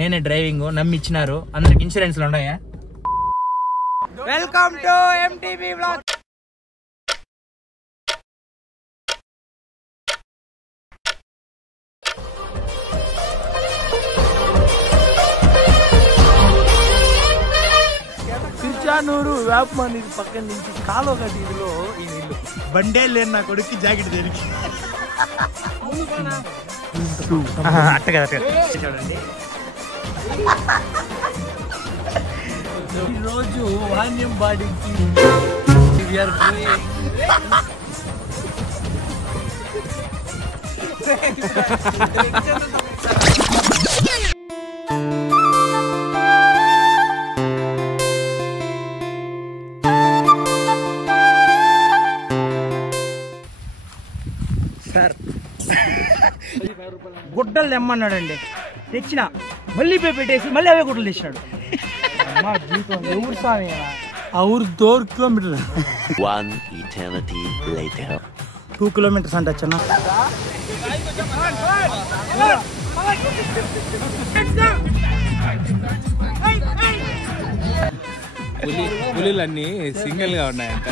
నేనే డ్రైవింగ్ నమ్మిచ్చినారు. అందరికి ఇన్సూరెన్స్లు ఉన్నాయా? Welcome to MTV vlog. Tiruchanur వేపమని పక్కన నుంచి కాలువ గదిలో ఈ నీళ్ళు. బండే లేని నా కొడుక్కి జాకెట్ దేనికి? అట్ట కదా చూడండి. ఈరోజు వాణ్యం బాడీకి సార్ గుడ్డలు తెమ్మన్నాడండి, తెచ్చిన మళ్ళీ పెట్టేసి మళ్ళీ అవే గుడ్డలు తెచ్చినాడు. ఎవరు స్వామి? ఆ ఊరు 4 కిలోమీటర్. 1 eternity later. 2 కిలోమీటర్స్ అంట చిన్న. పులిలన్నీ సింగిల్ గా ఉన్నాయంట.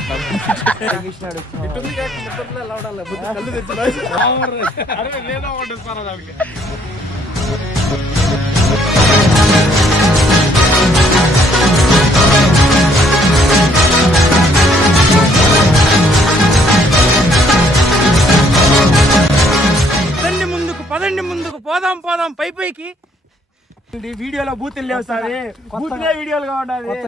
పదండి ముందుకు పోదాం పైకి. వీడియోలో బూతులు లేవు సార్, బూతులే వీడియోలుగా ఉండాలి.